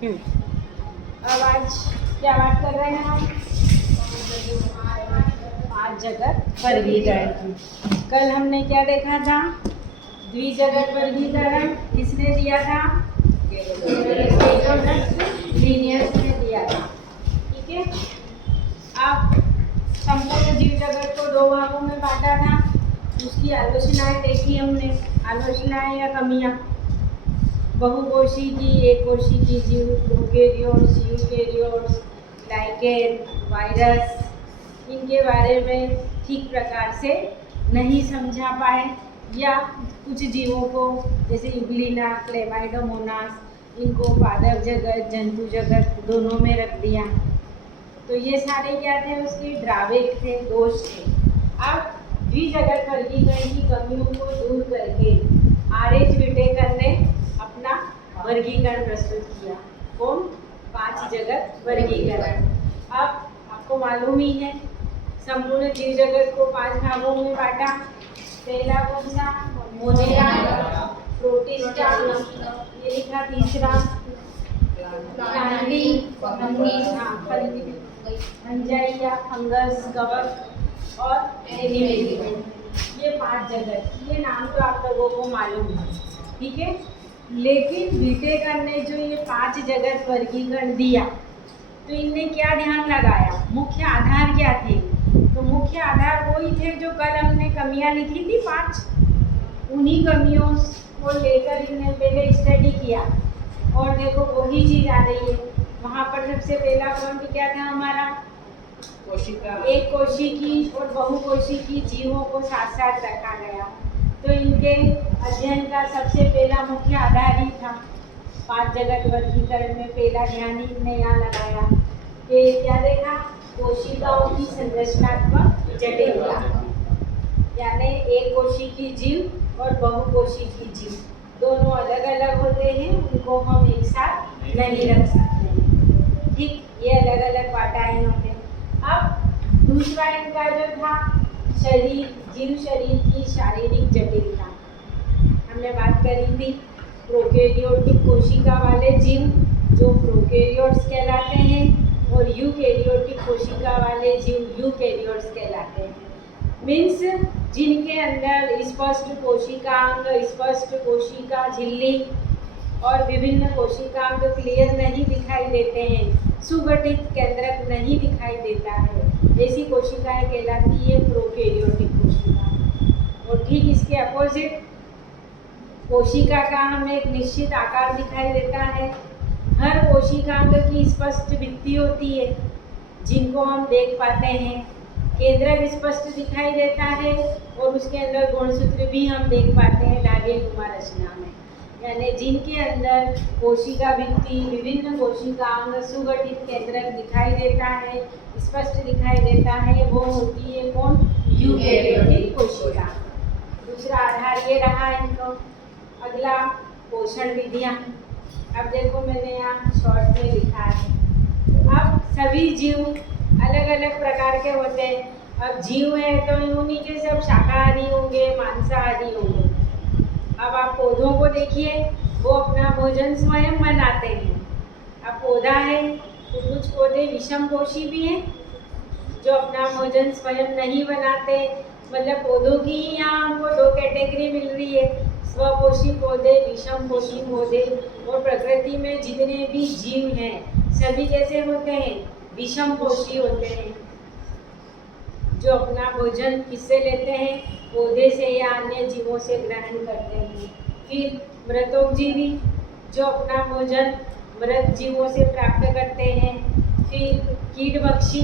अब आज क्या बात कर रहे हैं हम? 5 जगत वर्गीकरण की। कल हमने क्या देखा था? द्विजगत वर्गीकरण किसने दिया था? लीनियर्स ने दिया था। ठीक है। अब संपूर्ण जीव जगत को 2 भागों में बांटा था। उसकी आलोचनाएं देखी हमने। आलोचनाएं या कमियां? बहुकोशी की, एक कोशी की जीव, प्रोकैरियोट्स, यूकैरियोट्स, लाइकेन, वायरस, इनके बारे में ठीक प्रकार से नहीं समझा पाए, या कुछ जीवों को जैसे यूग्लिना, क्लेमाइडोमोनास, इनको पादप जगत, जंतु जगत दोनों में रख दिया। तो ये सारे क्या थे? उसके ड्राबैक थे, दोष थे। अब द्विजगत वर्गीकरण की कमियों को दूर करके आर.एच. विटेकर ने अपना वर्गीकरण प्रस्तुत किया। कौन? 5 जगत वर्गीकरण। अब आपको मालूम ही है, संपूर्ण जीव जगत को 5 भागों में बांटा। पहला कौन सा? मोनेरा, प्रोटिस्टा, ये लिखा तीसरा, प्लांटी, फंजाई, फंगस, कवक और एनिमल। ये 5 जगत, ये नाम तो आप लोगों को मालूम है। ठीक है। लेकिन विटेकर ने जो ये 5 जगत वर्गीकरण दिया, तो इनने क्या ध्यान लगाया? मुख्य आधार क्या थे? तो मुख्य आधार वही थे जो कल हमने कमियां लिखी थी 5। उन्हीं कमियों को लेकर इन्हें पहले स्टडी किया, और देखो वही चीज आ रही है। वहाँ पर सबसे पहला पॉइंट क्या था हमारा? कोशिका, एक कोशी की और बहुकोशी की जीवों को साथ साथ रखा गया। तो इनके अध्ययन का सबसे पहला मुख्य आधार ही था। 5 जगत वर्गीकरण में पहला ध्यान इनने यहाँ लगाया कि क्या देखा? कोशिकाओं की संरचनात्मक जटिलता, यानी एक कोशी की जीव और बहुकोशी की जीव दोनों अलग अलग होते हैं, उनको हम एक साथ नहीं रख सकते। ठीक, ये अलग अलग बांटा है इन्होंने। अब दूसरा इनका जो था शरीर, जीव शरीर की शारीरिक जटिलता, हमने बात करी थी। प्रोकैरियोटिक कोशिका वाले जीव जो प्रोकैरियोट्स कहलाते हैं, और यूकैरियोटिक कोशिका वाले जीव यूकैरियोट्स कहलाते हैं। मीन्स जिनके अंदर स्पष्ट कोशिकांग, स्पष्ट कोशिका झिल्ली और विभिन्न कोशिकांग क्लियर नहीं दिखाई देते हैं, सुगठित केंद्रक नहीं दिखाई देता है, ऐसी कोशिकाएं कहलाती है प्रोकैरियोटिक कोशिका। और ठीक इसके अपोजिट कोशिका का हमें एक निश्चित आकार दिखाई देता है। हर कोशिकांग की स्पष्ट भित्ति होती है जिनको हम देख पाते हैं। केंद्रक स्पष्ट दिखाई देता है और उसके अंदर गुणसूत्र भी हम देख पाते हैं नागेनुमा रचना में। यानी जिनके अंदर कोशिका भित्ति, विभिन्न कोशिकांग, सुगठित केंद्रक दिखाई देता है, स्पष्ट दिखाई देता है, वो होती है कौन? यूकैरियोटिक कोशिका। दूसरा आधार ये रहा इनको। अगला पोषण विधियाँ। अब देखो मैंने यहाँ शॉर्ट में लिखा है। अब सभी जीव अलग अलग प्रकार के होते हैं। अब जीव है तो उन्हीं के सब शाकाहारी होंगे, मांसाहारी होंगे। अब आप पौधों को देखिए, वो अपना भोजन स्वयं बनाते हैं। अब पौधा है तो कुछ पौधे विषमपोषी भी हैं जो अपना भोजन स्वयं नहीं बनाते। मतलब पौधों की ही यहाँ हमको 2 कैटेगरी मिल रही है, स्वपोषी पौधे, विषमपोषी पौधे। और प्रकृति में जितने भी जीव हैं सभी कैसे होते हैं? विषमपोषी होते हैं, जो अपना भोजन किससे लेते हैं? पौधे से या अन्य जीवों से ग्रहण करते हैं। फिर मृतोपजीवी जो अपना भोजन मृत जीवों से प्राप्त करते हैं। फिर कीटभक्षी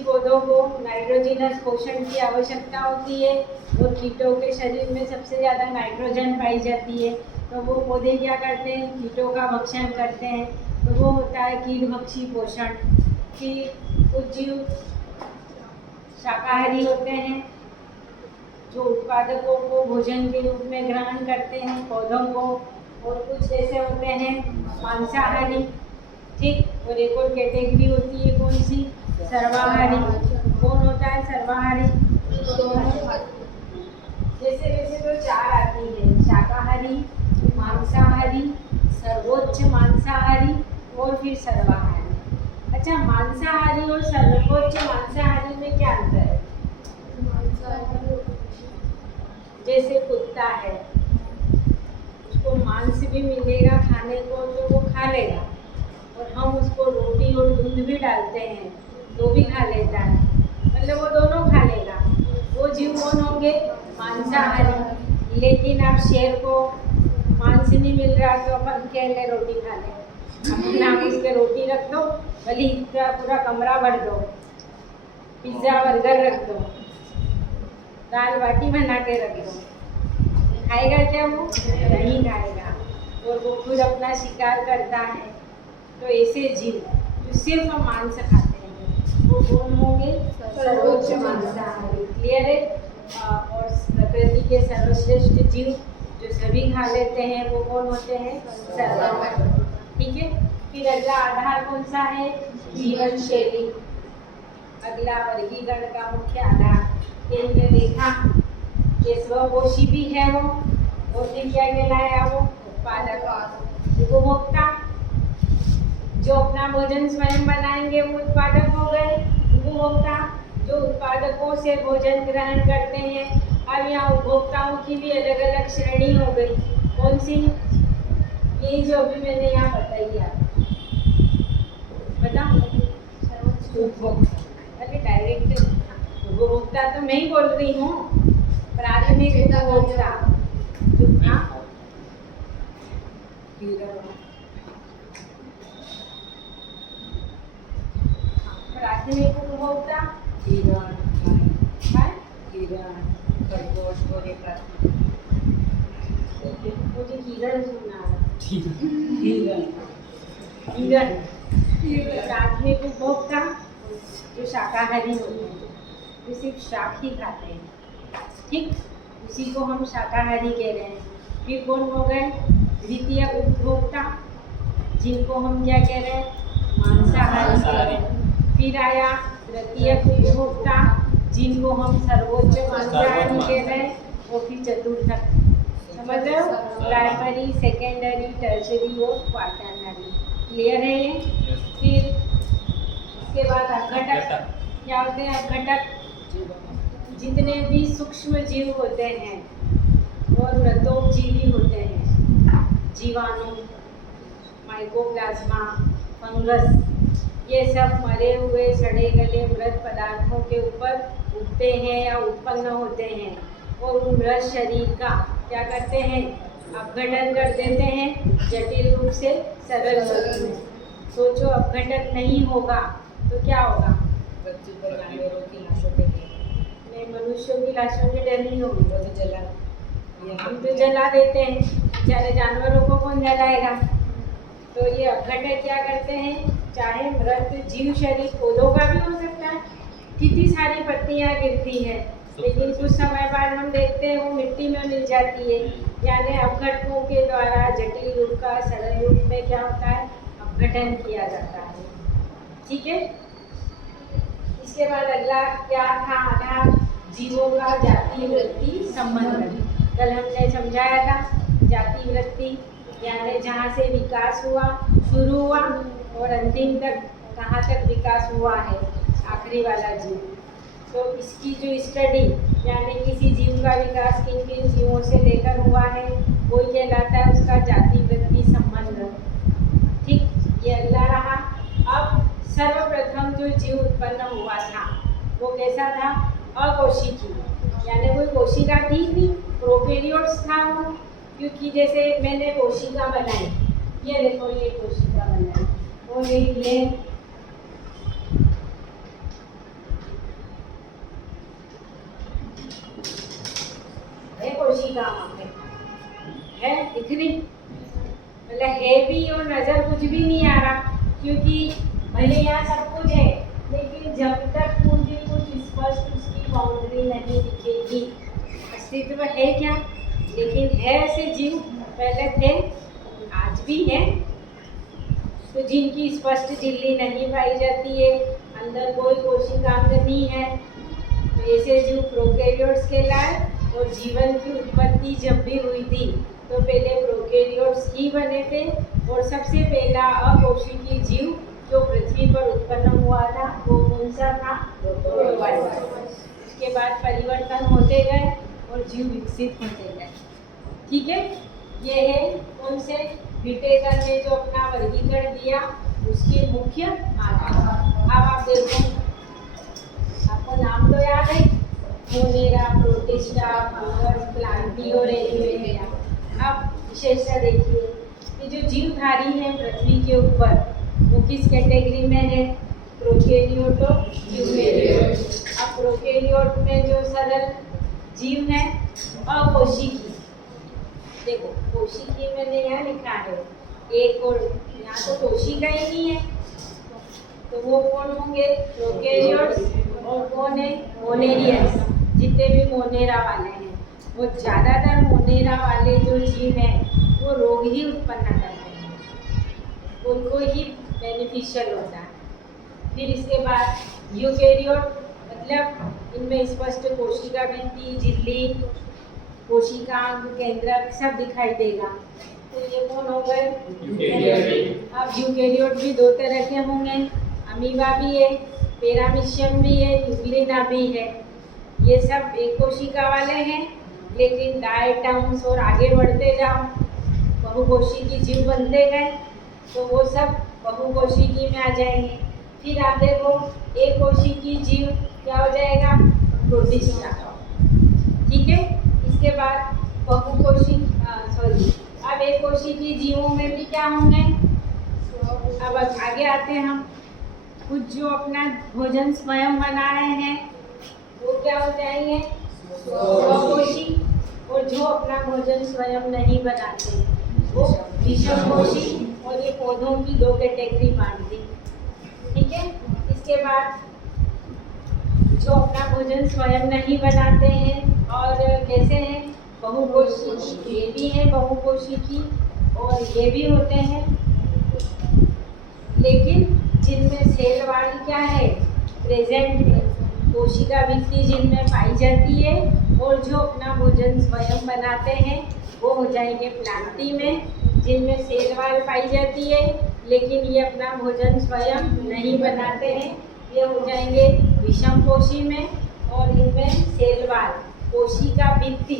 पौधों को नाइट्रोजनस पोषण की आवश्यकता होती है, और कीटों के शरीर में सबसे ज़्यादा नाइट्रोजन पाई जाती है। तो वो पौधे क्या करते हैं? कीटों का भक्षण करते हैं, तो वो होता है कीटभक्षी पोषण। फिर कुछ जीव शाकाहारी होते हैं जो उत्पादकों को भोजन के रूप में ग्रहण करते हैं, पौधों को। और कुछ ऐसे होते हैं मांसाहारी। ठीक, और एक और कैटेगरी होती है कौन सी? सर्वाहारी। कौन होता है सर्वाहारी? जैसे वैसे तो 4 आती है, शाकाहारी, मांसाहारी, सर्वोच्च मांसाहारी और फिर सर्वाहारी। अच्छा, मांसाहारी और सर्वोच्च मांसाहारी में क्या अंतर है? जैसे कुत्ता है, उसको मांस भी मिलेगा खाने को तो वो खा लेगा, और हम उसको रोटी और दूध भी डालते हैं तो भी खा लेता है, मतलब वो दोनों खा लेगा। वो जीव कौन होंगे? मांसाहारी। लेकिन आप शेर को मांस नहीं मिल रहा तो अपन कह ले रोटी खा ले, अपन आप उसके रोटी रख दो, भले इतना पूरा कमरा भर दो, पिज्ज़ा बर्गर रख दो, दाल बाटी बना के रख दो, खाएगा क्या? वो नहीं खाएगा, और वो खुद अपना शिकार करता है। तो ऐसे जीव जो सिर्फ मांस खाते हैं वो कौन होंगे? सर्वोच्च मांसाहारी। क्लियर है? और प्रकृति के सर्वश्रेष्ठ जीव जो सभी खा लेते हैं वो कौन होते हैं? सर्वाहारी। ठीक है। फिर अगला आधार कौन सा है? जीवन शैली। अगला वर्गीकरण का मुख्य आधार हमने देखा कि स्वपोषी भी है वो, और फिर क्या कहलाया? वो उत्पादक। उपभोक्ता जो अपना भोजन स्वयं बनाएंगे वो उत्पादक हो गए। उपभोक्ता जो उत्पादकों से भोजन ग्रहण करते हैं। अब यहाँ उपभोक्ताओं की भी अलग अलग श्रेणी हो गई। कौन सी? यही जो अभी मैंने यहाँ बताई आपको, बता। उपभोक्ता, अरे डायरेक्ट उपभोक्ता तो मैं ही बोल रही हूँ। प्राथमिक उपभोक्ता जो प्राथमिक उपभोक्ता मुझे कीड़न सुना कीड़न। प्राथमिक उपभोक्ता जो शाकाहारी होते हैं, जो सिर्फ शाक ही खाते हैं, ठीक, उसी को हम शाकाहारी कह रहे हैं। फिर कौन हो गए? द्वितीय उपभोक्ता, जिनको हम क्या कह रहे हैं? मांसाहारी कह रहे हैं। फिर आया तृतीय उपभोक्ता, जिनको हम सर्वोच्च मांसाहारी कह रहे हैं। और फिर चतुर्थक, समझ रहे हो? प्राइमरी, सेकेंडरी, टर्शरी और क्वाटरनरी। क्लियर है ये? फिर इसके बाद अपघटक। क्या होते हैं अपघटक? जितने भी सूक्ष्म जीव होते हैं और मृतोपजीवी होते हैं, जीवाणु, माइकोप्लाज्मा, फंगस, ये सब मरे हुए सड़े गले मृत पदार्थों के ऊपर उगते हैं या उत्पन्न होते हैं, और उन मृत शरीर का क्या करते हैं? अपघटन कर देते हैं, जटिल रूप से सरल रूप में। सोचो अपघटन नहीं होगा तो क्या होगा? जानवरों की लाशों के नहीं, मनुष्यों की लाशों के डर नहीं होगी, वो तो जला, हम तो जला देते हैं, बेचारे जानवरों को कौन जलाएगा? तो ये अपघटक क्या करते हैं? चाहे मृत जीव शरीर, पौधों का भी हो सकता है, कितनी सारी पत्तियां गिरती हैं, लेकिन कुछ समय बाद हम देखते हैं वो मिट्टी में मिल जाती है। यानी अपघटकों के द्वारा जटिल रूप का सरल रूप में क्या होता है? अपघटन किया जाता है। ठीक है। इसके बाद अगला क्या था आधार? जीवों का जाति वृत्ति संबंध। कल हमने समझाया था जाति वृत्ति यानी जहाँ से विकास हुआ, शुरू हुआ और अंतिम तक कहाँ तक विकास हुआ है, आखिरी वाला जीव। तो इसकी जो स्टडी यानी किसी जीव का विकास किन किन जीवों से लेकर हुआ है वो कहलाता है उसका जाति वृत्ति संबंध। ठीक, ये अगला रहा। अब सर्वप्रथम जो जीव उत्पन्न हुआ था वो कैसा था? अकोशिकी, यानी कोई कोशिका थी नहीं, प्रोकैरियोट्स था वो। क्योंकि जैसे मैंने कोशिका बनाई, ये देखो ये कोशिका बनाई, और ये है कोशिका है, दिख रही, मतलब है भी और नजर कुछ भी नहीं आ रहा, क्योंकि भले यहाँ सब कुछ है लेकिन जब तक मुझे कुछ स्पष्ट उसकी बाउंड्री नहीं दिखेगी, अस्तित्व है क्या? लेकिन है ऐसे जीव, पहले थे, आज भी हैं, तो जिनकी स्पष्ट झिल्ली नहीं पाई जाती है, अंदर कोई कोशिकांग नहीं है, तो ऐसे जीव प्रोकैरियोट्स कहलाए। और जीवन की उत्पत्ति जब भी हुई थी तो पहले प्रोकैरियोट्स ही बने थे, और सबसे पहला अकोशिकीय जीव जो पृथ्वी पर उत्पन्न हुआ था वो कौन सा था? प्रोटोजोआ। उसके बाद परिवर्तन होते गए और जीव विकसित होते गए। ठीक है, ये है कौन से विटेकर ने जो अपना वर्गीकरण दिया उसके मुख्य आधार। अब आप देखो, आपको नाम तो याद है, मोनेरा, प्रोटिस्टा, फंगस, प्लांटी और एनिमेलिया। अब विशेषता देखिए कि जो जीवधारी है पृथ्वी के ऊपर वो किस कैटेगरी में है? प्रोकैरियोट और यूकेरियोट। अब प्रोकैरियोट में जो सरल जीव है अकोशिकीय। देखो कोशिकीय मैंने यहाँ लिखा है एक, और यहाँ तो कोशिका ही नहीं है, तो वो कौन होंगे? प्रोकैरियोट्स। और कौन है? मोनेरियंस। जितने भी मोनेरा वाले हैं वो ज़्यादातर मोनेरा वाले जो जीव हैं वो रोग ही उत्पन्न करते हैं, उनको ही बेनिफिशियल होता है। फिर इसके बाद यूकेरियोट, मतलब इनमें स्पष्ट कोशिका भित्ति, झिल्ली, कोशिकांग, केंद्रक सब दिखाई देगा, तो ये कौन हो गए? यूकेरियोट। अब यूकेरियोट भी दो तरह के होंगे, अमीबा भी है, पैरामीशियम भी है, यूग्लिना भी है। ये सब एक कोशिका वाले हैं, लेकिन डायटम्स और आगे बढ़ते जाओ बहुकोशिकीय जीव बनते गए तो वो सब बहुकोशिकीय में आ जाएंगे। फिर आप देखो एक कोशिकीय जीव क्या हो जाएगा? प्रोटिस्टा। ठीक है, इसके बाद अब एक कोशिकीय जीवों में भी क्या होंगे? अब आगे आते हैं हम, कुछ जो अपना भोजन स्वयं बना रहे हैं वो क्या हो जाएंगे? स्वकोशी। और जो अपना भोजन स्वयं नहीं बनाते वो विषमकोशी। और ये पौधों की दो कैटेगरी बांट दी। ठीक है, इसके बाद जो अपना भोजन स्वयं नहीं बनाते हैं और कैसे हैं? बहुकोशिकी। ये भी है बहुकोशिकी और ये भी होते हैं, लेकिन जिनमें सेल वाली क्या है? प्रेजेंट है, कोशिका भित्ति जिनमें पाई जाती है। और जो अपना भोजन स्वयं बनाते हैं वो हो जाएंगे प्लांटी में, जिनमें सेल वाल पाई जाती है, लेकिन ये अपना भोजन स्वयं नहीं बनाते हैं, ये हो जाएंगे विषमकोशी में। और इनमें सेल वाल, कोशिका भित्ति,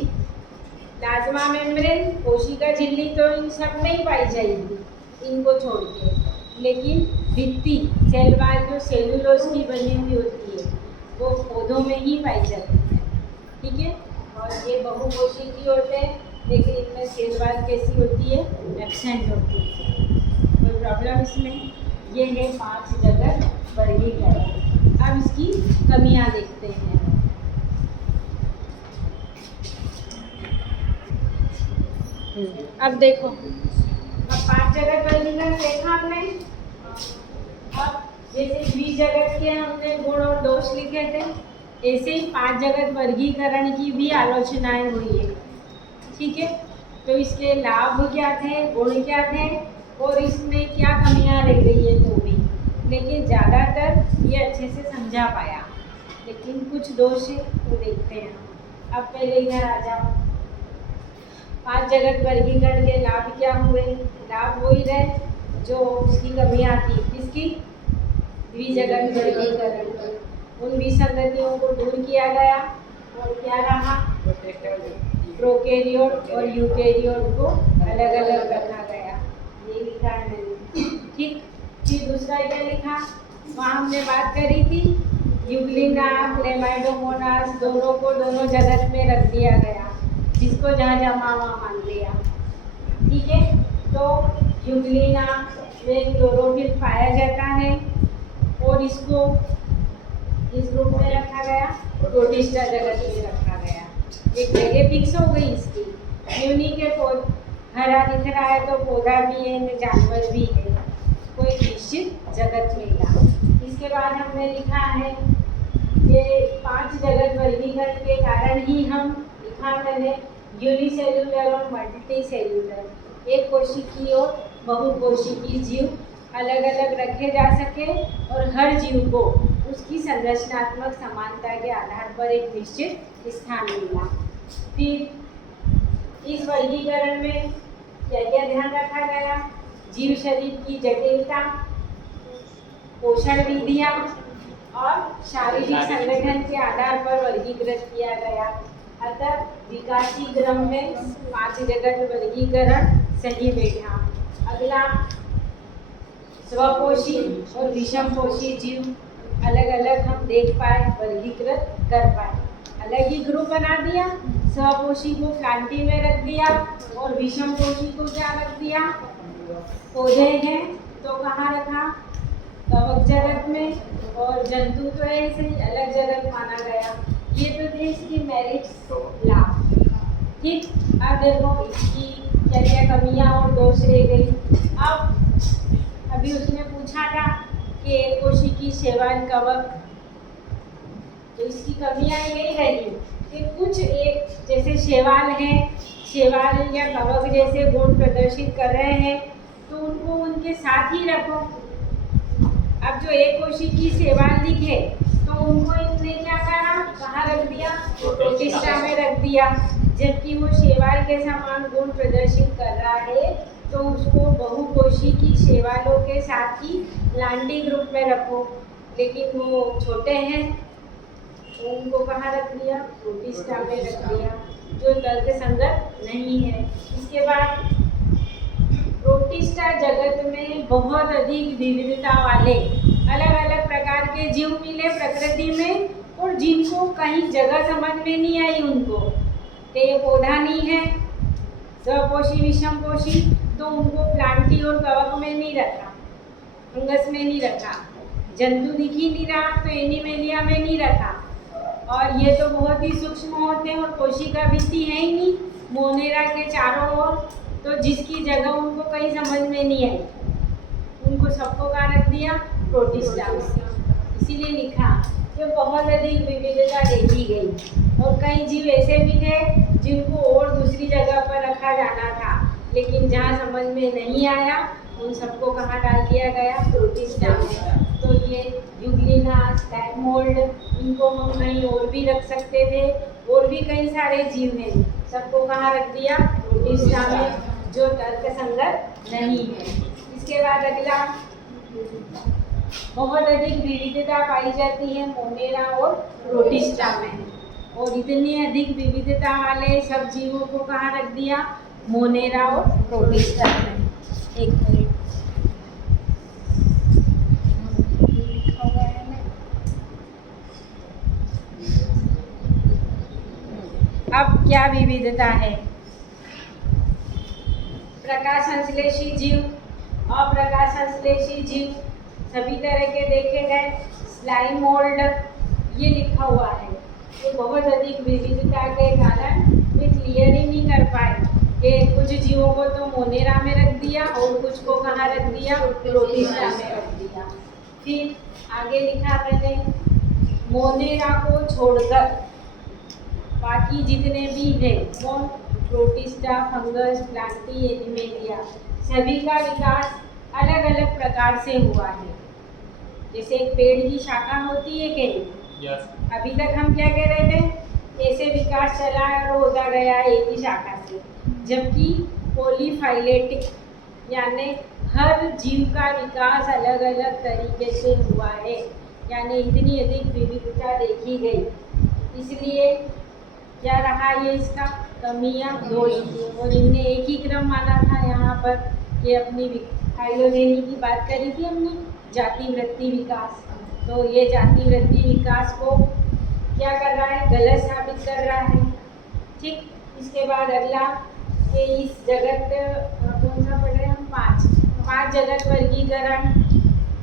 प्लाज्मा मेम्ब्रेन, कोशिका झिल्ली तो इन सब में ही पाई जाएगी इनको छोड़ के, लेकिन भित्ति सेल वाल जो सेल्यूलोज की बनी हुई होती है वो पौधों में ही पाई जाती है। ठीक है, और ये बहुकोशिकीय होते हैं, लेकिन इनमें सेल वाल कैसी होती है? एब्सेंट होती है। कोई प्रॉब्लम इसमें? ये है 5 जगत वर्गीकरण। अब इसकी कमियां देखते हैं। अब देखो, अब 5 जगत वर्गीकरण देखा हमने। अब जैसे द्विजगत के हमने गुण और दोष लिखे थे, ऐसे ही 5 जगत वर्गीकरण की भी आलोचनाएं हुई है। ठीक है, तो इसके लाभ क्या थे, गुण क्या थे और इसमें क्या कमियां रह गई है तो भी, लेकिन ज़्यादातर ये अच्छे से समझा पाया, लेकिन कुछ दोष है तो देखते हैं। अब पहले इधर आ जाओ, 5 जगत वर्गीकरण के लाभ क्या हुए? लाभ वही रहे जो उसकी कमियां थी। किसकी? द्विजगत वर्गीकरण। उन विसंगतियों को दूर किया गया और क्या रहा? प्रोकैरियोट और यूकैरियोट को अलग अलग रखा गया। ये लिखा है मैंने। ठीक, फिर दूसरा क्या लिखा? वहाँ हमने बात करी थी यूग्लिना, क्लेमाइडोमोनास दोनों को दोनों जगत में रख दिया गया, जिसको जहाँ जमा वहाँ मान लिया। ठीक है, तो यूग्लिना में क्लोरोफिल पाया जाता है और इसको इस ग्रुप में रखा गया, प्रोटिस्टा जगत में रखा गया। एक जगह फिक्स हो गई इसकी। यूनी के पौध हरा दिख रहा है तो पौधा भी है, जानवर भी है, कोई निश्चित जगत मिला। इसके बाद हमने लिखा है ये 5 जगत वर्गीकरण के कारण ही हम लिखा मैंने यूनिसेल्युलर और मल्टी सेल्युलर, एक कोशिकीय और बहुकोशिकीय जीव अलग अलग रखे जा सके और हर जीव को उसकी संरचनात्मक समानता के आधार पर एक निश्चित स्थान मिला। फिर इस वर्गीकरण में क्या क्या ध्यान रखा गया? जीव शरीर की जटिलता, पोषण विधियाँ और शारीरिक संगठन के आधार पर वर्गीकृत किया गया। अतः विकासी क्रम में 5 जगत वर्गीकरण सही बैठा। अगला, स्वपोषी और विषमपोषी जीव अलग अलग हम देख पाए, वर्गीकृत कर पाए। अलग ही ग्रुप बना दिया। स्वपोषी को प्लांटी में रख दिया और विषमपोषी को क्या रख दिया? पौधे हैं तो कहाँ रखा? कवक जगत में। और जंतु तो ऐसे ही अलग जगत माना गया। ये तो थे इसकी मेरिट्स, लाभ। ठीक, अब देखो इसकी क्या क्या कमियां और दोष रह गई। अब अभी उसने पूछा था कि एक कोशिकी शैवाल कवक, तो इसकी कमियां यही रही कि कुछ एक जैसे शैवाल है, शैवाल या कवक जैसे गुण प्रदर्शित कर रहे हैं तो उनको उनके साथ ही रखो। अब जो एक कोशिकी शैवाल दिखे तो उनको इनने क्या करा? कहाँ रख दिया? प्रोटिस्टा में रख दिया। जबकि वो शैवाल के समान गुण प्रदर्शित कर रहा है तो उसको बहुकोशिकी शैवालों के साथ ही प्लांटी ग्रुप में रखो। लेकिन वो छोटे हैं तो उनको कहाँ रख दिया? प्रोटिस्टा में रख दिया, जो तर्क संगत नहीं है। इसके बाद प्रोटिस्टा जगत में बहुत अधिक विविधता वाले अलग अलग प्रकार के जीव मिले प्रकृति में, और जिनको कहीं जगह समझ में नहीं आई उनको कि ये पौधा नहीं है, स्वपोषी विषमपोषी, तो उनको प्लांटी और कवक में नहीं रखा, फंगस में नहीं रखा। जंतु दिख ही नहीं रहा तो एनिमेलिया में नहीं रखा। और ये तो बहुत ही सूक्ष्म होते हैं और कोशिका भित्ति है ही नहीं मोनेरा के चारों ओर, तो जिसकी जगह उनको कहीं समझ में नहीं आई, उनको सबको कहाँ रख दिया? प्रोटिस्टा में। इसीलिए लिखा कि बहुत अधिक विविधता देखी गई। और कई जीव ऐसे भी थे जिनको और दूसरी जगह पर रखा जाना था, लेकिन जहाँ समझ में नहीं आया उन सबको कहाँ डाल दिया गया? प्रोटिस्टा में। तो ये यूग्लिना, स्टैगमोल्ड, इनको हम कहीं और भी रख सकते थे। और भी कई सारे जीव हैं, सबको कहाँ रख दिया? प्रोटिस्टा में, जो तर्क संगत नहीं है। इसके बाद अगला, बहुत अधिक विविधता पाई जाती है मोनेरा और प्रोटिस्टा में। और इतनी अधिक विविधता वाले सब जीवों को कहाँ रख दिया? मोनेरा और प्रोटिस्टा में। एक मिनट, अब क्या विविधता है? प्रकाश संश्लेषी जीव, अप्रकाश संश्लेषी जीव सभी तरह के देखे गए। स्लाइम मोल्ड ये लिखा हुआ है। तो बहुत अधिक विविधता के कारण वे क्लियर ही नहीं कर पाए कि कुछ जीवों को तो मोनेरा में रख दिया और कुछ को कहाँ रख दिया? प्रोटिस्टा में रख दिया। फिर आगे लिखा मैंने, मोनेरा को छोड़कर बाकी जितने भी हैं, कौन? प्रोटिस्टा, फंगस, प्लांटी, एनिमेलिया, सभी का विकास अलग अलग प्रकार से हुआ है। जैसे एक पेड़ की शाखा होती है कि नहीं? अभी तक हम क्या कह रहे थे? ऐसे विकास चला और होता गया एक ही शाखा से। जबकि पॉलीफाइलेटिक यानी हर जीव का विकास अलग अलग तरीके से हुआ है, यानी इतनी अधिक विविधता देखी गई। इसलिए क्या रहा ये इसका? कमियां, दोष। और इनने एक ही क्रम माना था यहाँ पर कि अपनी फाइलोजेनी की बात करी थी हमने, जाति वृत्ति विकास। तो ये जाति वृत्ति विकास को क्या कर रहा है? गलत साबित कर रहा है। ठीक, इसके बाद अगला कि इस जगत कौन सा पढ़ रहे हैं हम? 5 जगत वर्गीकरण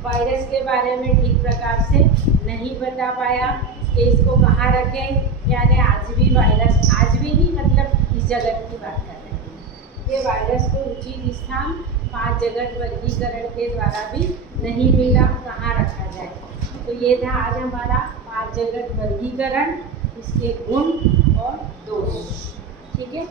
वायरस के बारे में ठीक प्रकार से नहीं बता पाया कि इसको कहाँ रखें। यानी आज भी वायरस, आज भी नहीं मतलब इस जगत की बात कर रहे हैं, ये वायरस को उचित स्थान 5 जगत वर्गीकरण के द्वारा भी नहीं मिला, कहाँ रखा जाए। तो ये था आज हमारा 5 जगत वर्गीकरण, इसके गुण और दोष। ठीक है।